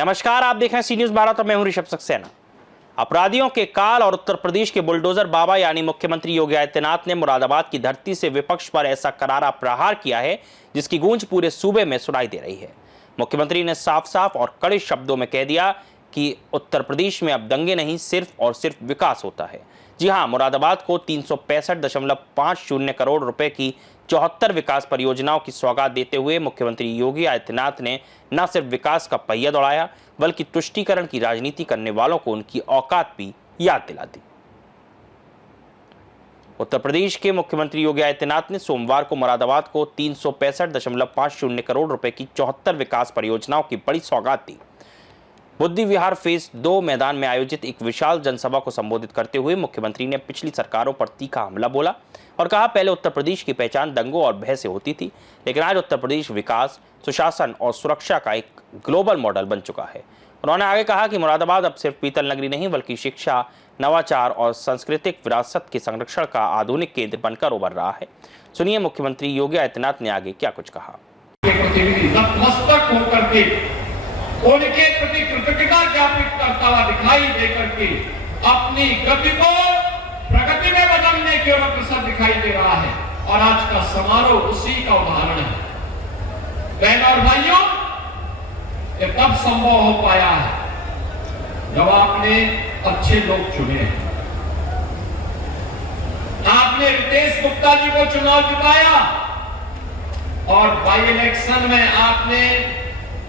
नमस्कार, आप देख रहे हैं सी न्यूज भारत और मैं हूं ऋषभ सक्सेना। अपराधियों के काल और उत्तर प्रदेश के बुलडोजर बाबा यानी मुख्यमंत्री योगी आदित्यनाथ ने मुरादाबाद की धरती से विपक्ष पर ऐसा करारा प्रहार किया है जिसकी गूंज पूरे सूबे में सुनाई दे रही है। मुख्यमंत्री ने साफ साफ और कड़े शब्दों में कह दिया कि उत्तर प्रदेश में अब दंगे नहीं, सिर्फ और सिर्फ विकास होता है। जी हां, मुरादाबाद को 365.50 करोड़ रुपए की 74 विकास परियोजनाओं की सौगात देते हुए मुख्यमंत्री योगी आदित्यनाथ ने न सिर्फ विकास का पहिया दौड़ाया बल्कि तुष्टीकरण की राजनीति करने वालों को उनकी औकात भी याद दिला दी। उत्तर प्रदेश के मुख्यमंत्री योगी आदित्यनाथ ने सोमवार को मुरादाबाद को 365.50 करोड़ रुपए की 74 विकास परियोजनाओं की बड़ी सौगात दी। बुद्धि विहार फेज 2 मैदान में आयोजित एक विशाल जनसभा को संबोधित करते हुए मुख्यमंत्री ने पिछली सरकारों पर तीखा हमला बोला और कहा, पहले उत्तर प्रदेश की पहचान दंगों और भय से होती थी, लेकिन आज उत्तर प्रदेश विकास, सुशासन और सुरक्षा का एक ग्लोबल मॉडल बन चुका है। उन्होंने आगे कहा कि मुरादाबाद अब सिर्फ पीतल नगरी नहीं बल्कि शिक्षा, नवाचार और सांस्कृतिक विरासत के संरक्षण का आधुनिक केंद्र बनकर उभर रहा है। सुनिए मुख्यमंत्री योगी आदित्यनाथ ने आगे क्या कुछ कहा। उनके प्रति कृतज्ञता ज्ञापित करता हुआ दिखाई देकर के अपनी गति को प्रगति में बदलने की ओर अग्रसर दिखाई दे रहा है और आज का समारोह उसी का उदाहरण है। बहनों और भाइयों, ये तब संभव हो पाया है जब आपने अच्छे लोग चुने। आपने रितेश गुप्ता जी को चुनाव जिताया और बाई इलेक्शन में आपने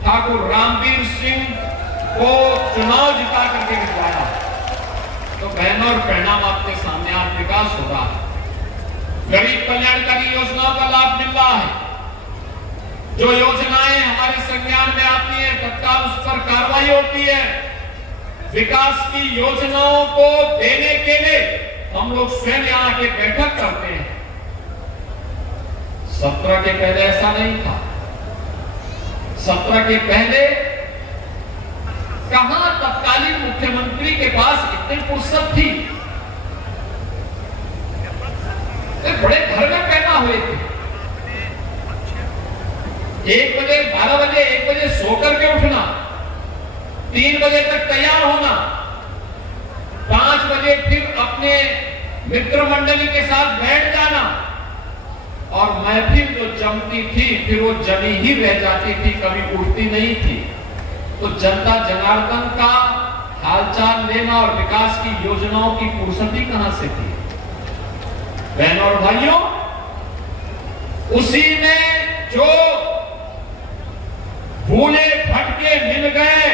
ठाकुर रामवीर सिंह को चुनाव जिता करके जिताया। तो बहनों और परिणाम आपके सामने आज विकास हो रहा है। गरीब कल्याणकारी योजनाओं का लाभ मिल रहा है। जो योजनाएं हमारे संज्ञान में आती है तत्काल उस पर कार्रवाई होती है। विकास की योजनाओं को देने के लिए हम लोग स्वयं यहां के बैठक करते हैं। 17 के पहले ऐसा नहीं था। 17 के पहले कहां तत्कालीन मुख्यमंत्री के पास इतनी फुर्सत थी। बड़े घर में पैदा हुए थे। 1 बजे, 12 बजे, 1 बजे सो करके उठना, 3 बजे तक तैयार होना, 5 बजे फिर अपने मित्र मंडली के साथ बैठ जाना और महफिल जो जमती थी फिर वो जमी ही रह जाती थी, कभी उठती नहीं थी। तो जनता जनार्दन का हालचाल लेना और विकास की योजनाओं की फुर्सती कहां से थी। बहनों और भाइयों, उसी में जो भूले भटके मिल गए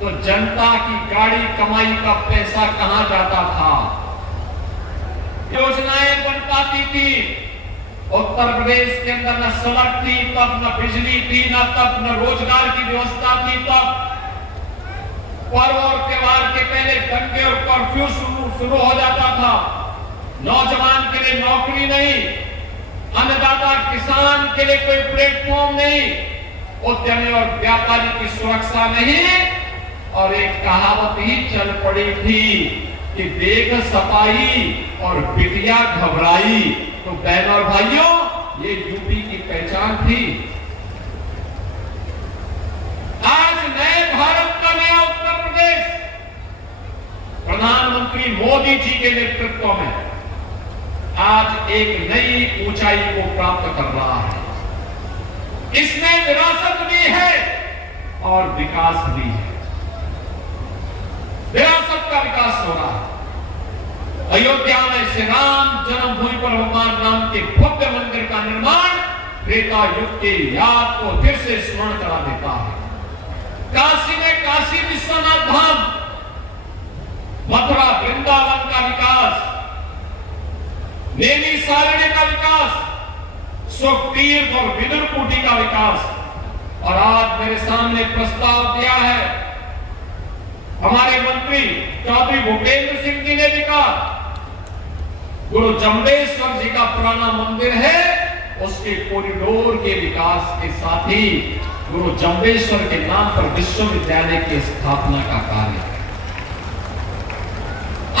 तो जनता की गाड़ी कमाई का पैसा कहां जाता था। योजनाएं बन पाती थी। उत्तर प्रदेश के अंदर न सड़क थी, तब न बिजली थी, न तब न रोजगार की व्यवस्था थी। तब पर्व और त्योहार के पहले दंगे और कर्फ्यू शुरू हो जाता था। नौजवान के लिए नौकरी नहीं, अन्नदाता किसान के लिए कोई प्लेटफॉर्म नहीं, उद्यमी और व्यापारी की सुरक्षा नहीं और एक कहावत ही चल पड़ी थी कि देख सताई और बिटिया घबराई। तो बहनों और भाइयों, ये यूपी की पहचान थी। आज नए भारत का नया उत्तर प्रदेश प्रधानमंत्री मोदी जी के नेतृत्व में आज एक नई ऊंचाई को प्राप्त कर रहा है। इसमें विरासत भी है और विकास भी है। विरासत का विकास हो रहा है। अयोध्या में श्री राम जन्मभूमि पर भगवान राम के भव्य मंदिर का निर्माण त्रेता युग की याद को फिर से स्मरण करा देता है। काशी में काशी विश्वनाथ धाम, मथुरा वृंदावन का विकास, नेमी सारण्य का विकास, सुखतीर्थ और विदुर कुटी का विकास और आज मेरे सामने प्रस्ताव दिया है हमारे मंत्री चौधरी भूपेंद्र सिंह जी ने भी कहा। गुरु जम्बेश्वर जी का पुराना मंदिर है, उसके कॉरिडोर के विकास के साथ ही गुरु जम्बेश्वर के नाम पर विश्वविद्यालय की स्थापना का कार्य।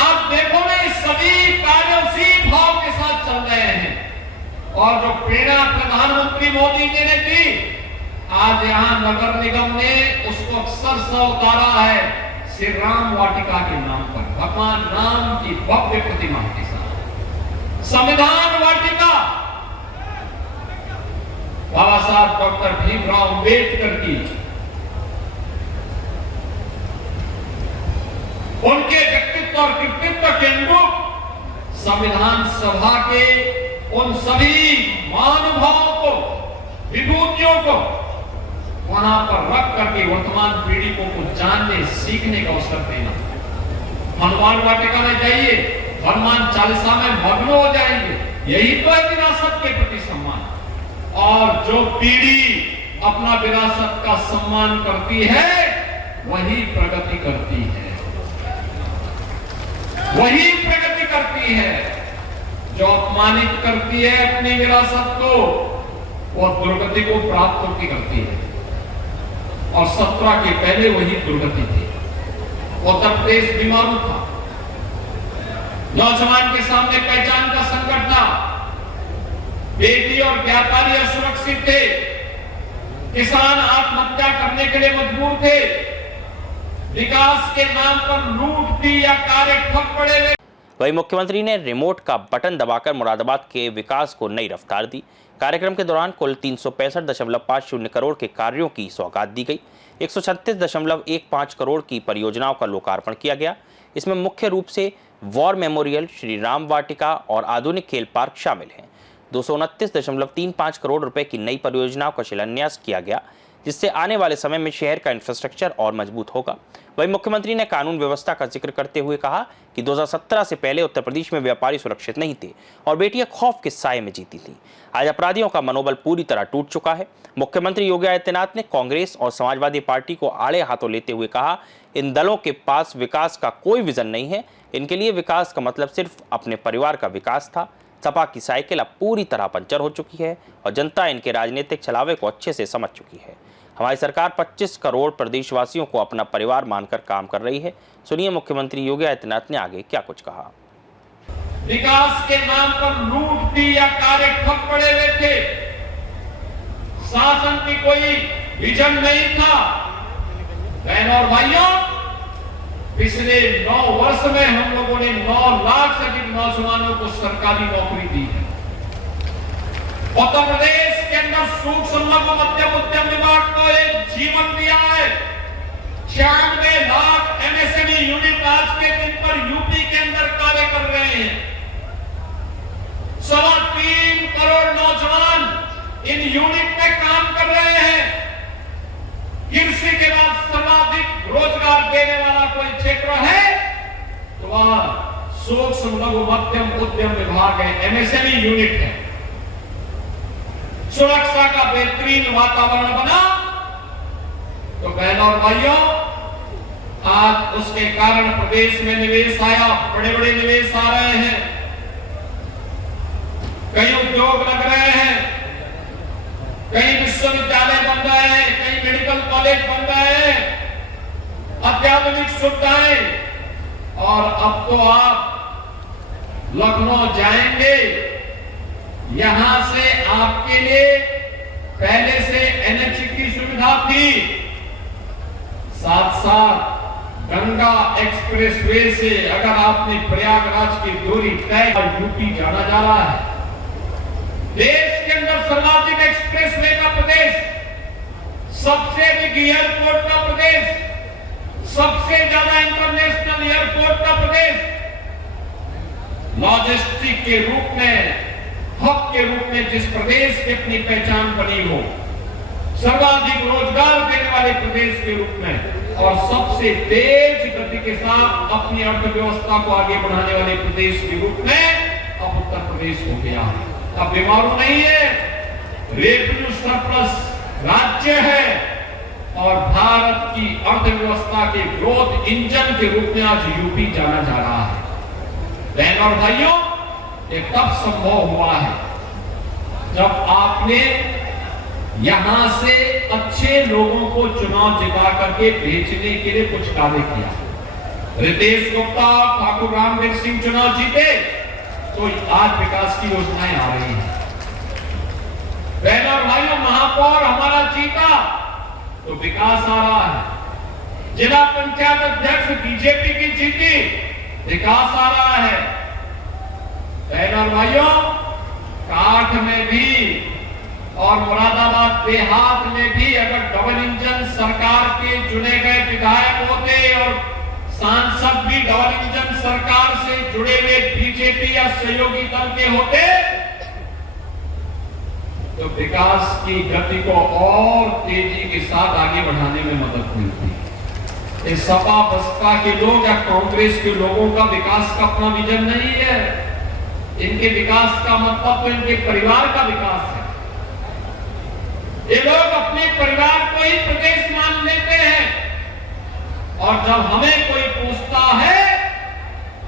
आप देखो ना, इस सभी कार्य उसी भाव के साथ चल रहे हैं और जो प्रेरणा प्रधानमंत्री मोदी जी ने दी, आज यहाँ नगर निगम ने उसको अक्सर से उतारा है श्री राम वाटिका के नाम पर, भगवान राम की भव्य प्रतिमा के साथ संविधान वाटिका, बाबा साहब डॉक्टर भीमराव अंबेडकर की, उनके व्यक्तित्व और कृतित्व के अनुरूप संविधान सभा के उन सभी महानुभावों को, विभूतियों को वहां पर रख करके वर्तमान पीढ़ी को जानने सीखने का अवसर देना। हनुमान वाटिका में जाइए, हनुमान चालीसा में मग्न हो जाएंगे, यही तो है विरासत के प्रति सम्मान। और जो पीढ़ी अपना विरासत का सम्मान करती है वही प्रगति करती है, वही प्रगति करती है। जो अपमानित करती है अपनी विरासत को, वह दुर्गति को प्राप्त होती करती है। और 17 के पहले वही दुर्गति थी। उत्तर प्रदेश बीमारू था, नौजवान के सामने पहचान का संकट था, बेटी और व्यापारी असुरक्षित थे, किसान आत्महत्या करने के लिए मजबूर थे, विकास के नाम पर लूट थी या कार्य ठप पड़े हुए। वहीं मुख्यमंत्री ने रिमोट का बटन दबाकर मुरादाबाद के विकास को नई रफ्तार दी। कार्यक्रम के दौरान कुल 365.50 करोड़ के कार्यों की सौगात दी गई। 136.15 करोड़ की परियोजनाओं का लोकार्पण किया गया। इसमें मुख्य रूप से वॉर मेमोरियल, श्री राम वाटिका और आधुनिक खेल पार्क शामिल हैं। 229.35 करोड़ रुपए की नई परियोजनाओं का शिलान्यास किया गया, जिससे आने वाले समय में शहर का इंफ्रास्ट्रक्चर और मजबूत होगा। वहीं मुख्यमंत्री ने कानून व्यवस्था का जिक्र करते हुए कहा कि 2017 से पहले उत्तर प्रदेश में व्यापारी सुरक्षित नहीं थे और बेटियां खौफ के साए में जीती थी। आज अपराधियों का मनोबल पूरी तरह टूट चुका है। मुख्यमंत्री योगी आदित्यनाथ ने कांग्रेस और समाजवादी पार्टी को आड़े हाथों लेते हुए कहा, इन दलों के पास विकास का कोई विजन नहीं है। इनके लिए विकास का मतलब सिर्फ अपने परिवार का विकास था। सपा की साइकिल अब पूरी तरह पंचर हो चुकी है और जनता इनके राजनीतिक छलावे को अच्छे से समझ चुकी है। हमारी सरकार 25 करोड़ प्रदेशवासियों को अपना परिवार मानकर काम कर रही है। सुनिए मुख्यमंत्री योगी आदित्यनाथ ने आगे क्या कुछ कहा। विकास के नाम पर लूट थी या कार्य ठप पड़े हुए थे, शासन की कोई विजन नहीं था। बहनों और भाइयों, पिछले 9 वर्ष में हम लोगों ने 9 लाख से अधिक नौजवानों को सरकारी नौकरी दी है। उत्तर प्रदेश के अंदर सूक्ष्म लघु मध्यम उद्यम विभाग को एक जीवन दिया है। 96 लाख एमएसएमई यूनिट आज के दिन पर यूपी के अंदर कार्य कर रहे हैं। 3.25 करोड़ नौजवान इन यूनिट में काम कर रहे हैं। कृषि के बाद सर्वाधिक रोजगार देने वाला कोई क्षेत्र है तो वह सूक्ष्म लघु मध्यम उद्यम विभाग है, एमएसएमई यूनिट है। सुरक्षा का बेहतरीन वातावरण बना तो बहनों और भाइयों, आज उसके कारण प्रदेश में निवेश आया, बड़े बड़े निवेश आ रहे हैं, कई उद्योग लग रहे हैं, कई विश्वविद्यालय बन रहे हैं, कई मेडिकल कॉलेज बन रहे हैं, अत्याधुनिक सुविधाएं। और अब तो आप लखनऊ जाएंगे, यहां से आपके लिए पहले से एनएच की सुविधा थी, साथ साथ गंगा एक्सप्रेसवे से अगर आपने प्रयागराज की दूरी तय कर यूपी जाना जा रहा है। देश के अंदर सर्वाधिक एक्सप्रेसवे का प्रदेश, सबसे अधिक एयरपोर्ट का प्रदेश, सबसे ज्यादा इंटरनेशनल एयरपोर्ट का प्रदेश, लॉजिस्टिक के रूप में, हब के रूप में जिस प्रदेश की अपनी पहचान बनी हो, सर्वाधिक रोजगार देने वाले प्रदेश के रूप में और सबसे तेज गति के साथ अपनी अर्थव्यवस्था को आगे बढ़ाने वाले प्रदेश के रूप में अब उत्तर प्रदेश हो गया। अब बीमारू नहीं है, रेवेन्यू सरप्लस राज्य है और भारत की अर्थव्यवस्था के ग्रोथ इंजन के रूप में आज यूपी जाना जा रहा है। बहनों और भाइयों, ये तब संभव हुआ है जब आपने यहां से अच्छे लोगों को चुनाव जिता करके भेजने के लिए कुछ कार्य किया। रितेश गुप्ता, ठाकुर रामवीर सिंह चुनाव जीते तो आज विकास की योजनाएं आ रही हैं। बहनों और भाइयों, महापौर हमारा जीत जीता तो विकास आ रहा है। जिला पंचायत अध्यक्ष बीजेपी की जीती, विकास आ रहा है। बहनों और भाइयों, काठ में भी और मुरादाबाद देहात में भी अगर डबल इंजन सरकार के चुने गए विधायक होते और सांसद भी डबल इंजन सरकार से जुड़े हुए बीजेपी या सहयोगी दल के होते तो विकास की गति को और तेजी के साथ आगे बढ़ाने में मदद मिलती। इस सपा बसपा के लोग या कांग्रेस के लोगों का विकास का अपना विजन नहीं है। इनके विकास का मतलब तो इनके परिवार का विकास है। ये लोग अपने परिवार को ही प्रदेश मान लेते हैं और जब हमें कोई पूछता है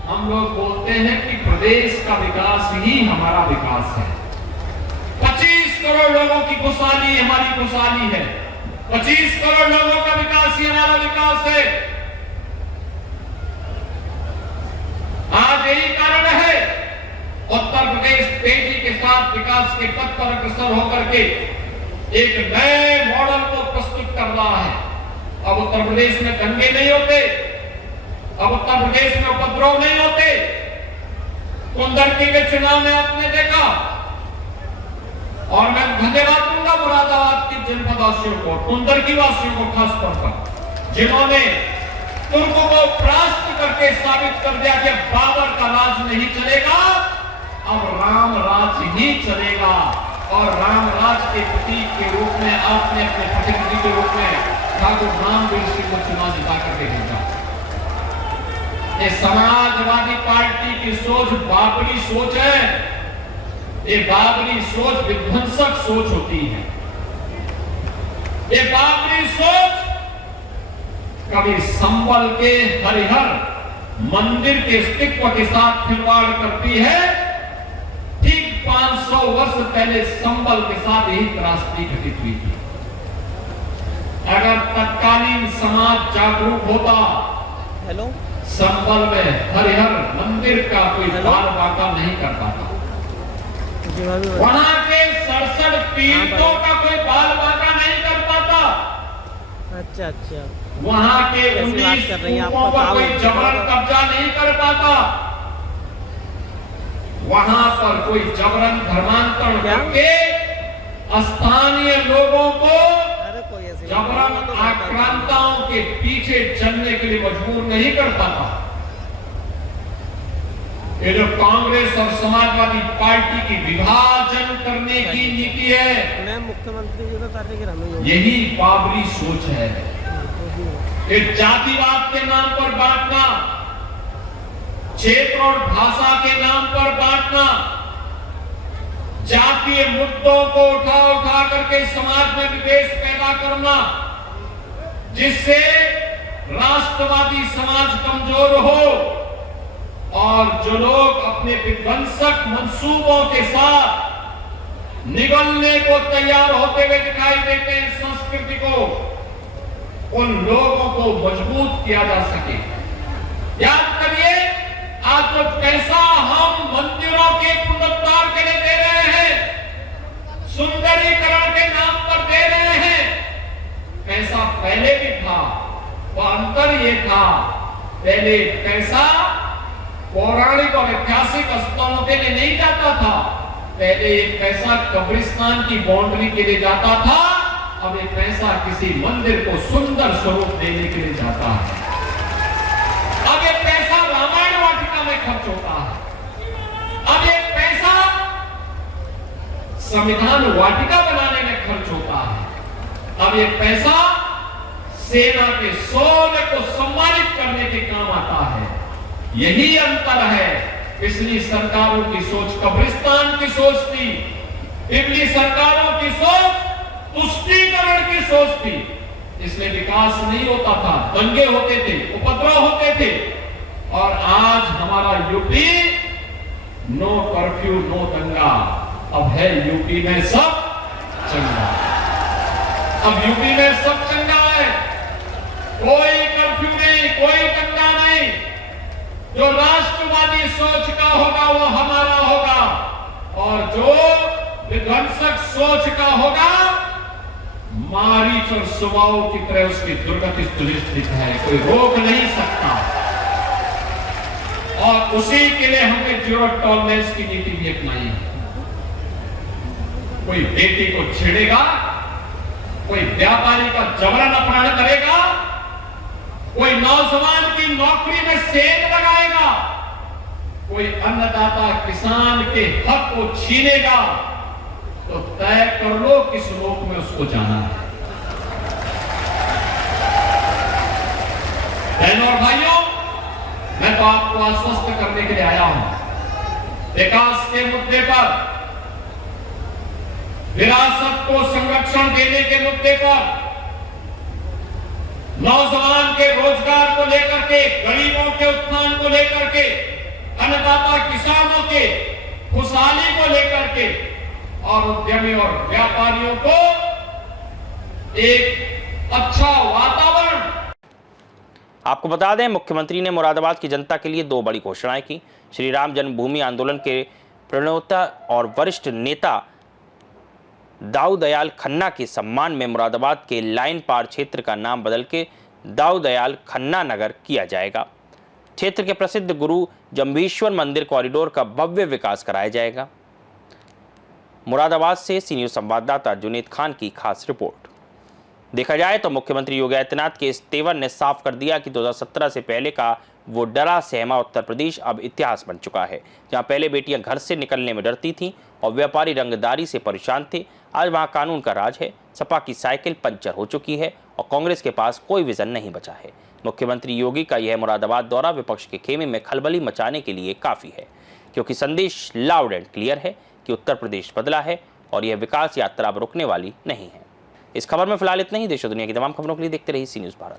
हम लोग बोलते हैं कि प्रदेश का विकास ही हमारा विकास है। 25 करोड़ लोगों की खुशहाली हमारी खुशहाली है। 25 करोड़ लोगों का विकास ही हमारा विकास है। आज यही कारण है उत्तर प्रदेश तेजी के साथ विकास के पथ पर अग्रसर होकर के एक नए मॉडल को प्रस्तुत कर रहा है। अब उत्तर प्रदेश में दंगे नहीं होते, अब उत्तर प्रदेश में उपद्रव नहीं होते। कुंदरकी के चुनाव में आपने देखा और मैं धन्यवाद दूंगा मुरादाबाद के जनपद वासियों को, कुंदरकी वासियों को खास तौर पर, जिन्होंने तुर्कों को परास्त करके साबित कर दिया कि बाबर का राज नहीं चलेगा, अब राम राज ही चलेगा। और राम राज के प्रतीक के रूप में आपने अपने प्रतिनिधि के रूप में ठाकुर रामवीर सिंह को चुनाव जिता करके भेजा। ये समाजवादी पार्टी की सोच बाबरी सोच है। ये बाबरी सोच विध्वंसक सोच होती है। ये बाबरी सोच कभी संबल के हरिहर मंदिर के अस्तित्व के साथ खिलवाड़ करती है। ठीक 500 वर्ष पहले संबल के साथ यही त्रासदी घटित हुई थी। अगर तत्कालीन समाज जागरूक होता, संबल में हरिहर मंदिर का कोई बाल बांका नहीं कर पाता। वहां के 67 पीड़ितों का कोई बाल बांका नहीं कर पाता। अच्छा वहां के 19 कुओं पर कोई जबरन कब्जा नहीं कर पाता। वहां पर कोई जबरन धर्मांतरण करके स्थानीय लोगों को जबरन आक्रांताओं के पीछे चलने के लिए मजबूर नहीं कर पाता। ये जो कांग्रेस और समाजवादी पार्टी की विभाजन करने की नीति है, मैं मुख्यमंत्री जी को करने की यही बाबरी सोच है। ये जातिवाद के नाम पर बांटना, क्षेत्र और भाषा के नाम पर बांटना, जातीय मुद्दों को उठा करके समाज में विद्वेष पैदा करना, जिससे राष्ट्रवादी समाज कमजोर हो और जो लोग अपने विध्वंसक मंसूबों के साथ निगलने को तैयार होते हुए दिखाई देते हैं संस्कृति को, उन लोगों को मजबूत किया जा सके। याद करिए, आज जो पैसा हम मंदिरों के पुनरुद्धार के लिए दे रहे हैं, सुंदरीकरण के नाम पर दे रहे हैं, पैसा पहले भी था। वह अंतर ये था, पहले पैसा पौराणिक और ऐतिहासिक स्थलों के लिए नहीं जाता था। पहले ये पैसा कब्रिस्तान की बाउंड्री के लिए जाता था, अब ये पैसा किसी मंदिर को सुंदर स्वरूप देने के लिए जाता है। अब ये पैसा रामायण वाटिका में खर्च होता है। अब ये पैसा संविधान वाटिका बनाने में खर्च होता है। अब ये पैसा सेना के शौर्य को सम्मानित करने के काम आता है। यही अंतर है। पिछली सरकारों की सोच कब्रिस्तान की सोच थी, पिछली सरकारों की सोच तुष्टीकरण की सोच थी, इसलिए विकास नहीं होता था, दंगे होते थे, उपद्रव होते थे। और आज हमारा यूपी नो कर्फ्यू नो दंगा, अब है यूपी में सब चंगा। अब यूपी में सब चंगा है, कोई कर्फ्यू नहीं, कोई दंगा नहीं। जो राष्ट्रवादी सोच का होगा वो हमारा होगा और जो विध्वंसक सोच का होगा मारीच और सुबाओ की तरह उसकी दुर्गति सुनिश्चित है, कोई रोक नहीं सकता। और उसी के लिए हमने जीरो टॉलरेंस की नीति भी अपनाई है। कोई बेटी को छेड़ेगा, कोई व्यापारी का जबरन अपहरण करेगा, कोई नौजवान की नौकरी में सेंध लगाएगा, कोई अन्नदाता किसान के हक को छीनेगा, तो तय कर लो किस लोक में उसको जाना है। बहनों और भाइयों, मैं तो आपको आश्वस्त करने के लिए आया हूं। विकास के मुद्दे पर, विरासत को संरक्षण देने के मुद्दे पर, नौजवान के रोजगार को लेकर के, गरीबों के उत्थान को लेकर के, अन्नदाता किसानों के खुशहाली को लेकर के और उद्यमी और व्यापारियों को एक अच्छा वातावरण। आपको बता दें, मुख्यमंत्री ने मुरादाबाद की जनता के लिए 2 बड़ी घोषणाएं की। श्री राम जन्मभूमि आंदोलन के प्रणेता और वरिष्ठ नेता दाऊ दयाल खन्ना के सम्मान में मुरादाबाद के लाइन पार क्षेत्र का नाम बदल के दाऊ दयाल खन्ना नगर किया जाएगा। क्षेत्र के प्रसिद्ध गुरु जम्भीश्वर मंदिर कॉरिडोर का भव्य विकास कराया जाएगा। मुरादाबाद से सी न्यूज संवाददाता जुनेद खान की खास रिपोर्ट। देखा जाए तो मुख्यमंत्री योगी आदित्यनाथ के इस तेवर ने साफ कर दिया कि 2017 से पहले का वो डरा सहमा उत्तर प्रदेश अब इतिहास बन चुका है। जहां पहले बेटियां घर से निकलने में डरती थीं और व्यापारी रंगदारी से परेशान थे, आज वहां कानून का राज है। सपा की साइकिल पंचर हो चुकी है और कांग्रेस के पास कोई विजन नहीं बचा है। मुख्यमंत्री योगी का यह मुरादाबाद दौरा विपक्ष के खेमे में खलबली मचाने के लिए काफ़ी है, क्योंकि संदेश लाउड एंड क्लियर है कि उत्तर प्रदेश बदला है और यह विकास यात्रा अब रुकने वाली नहीं है। इस खबर में फिलहाल इतना ही। देश और दुनिया की तमाम खबरों के लिए देखते रहिए सी न्यूज़ भारत।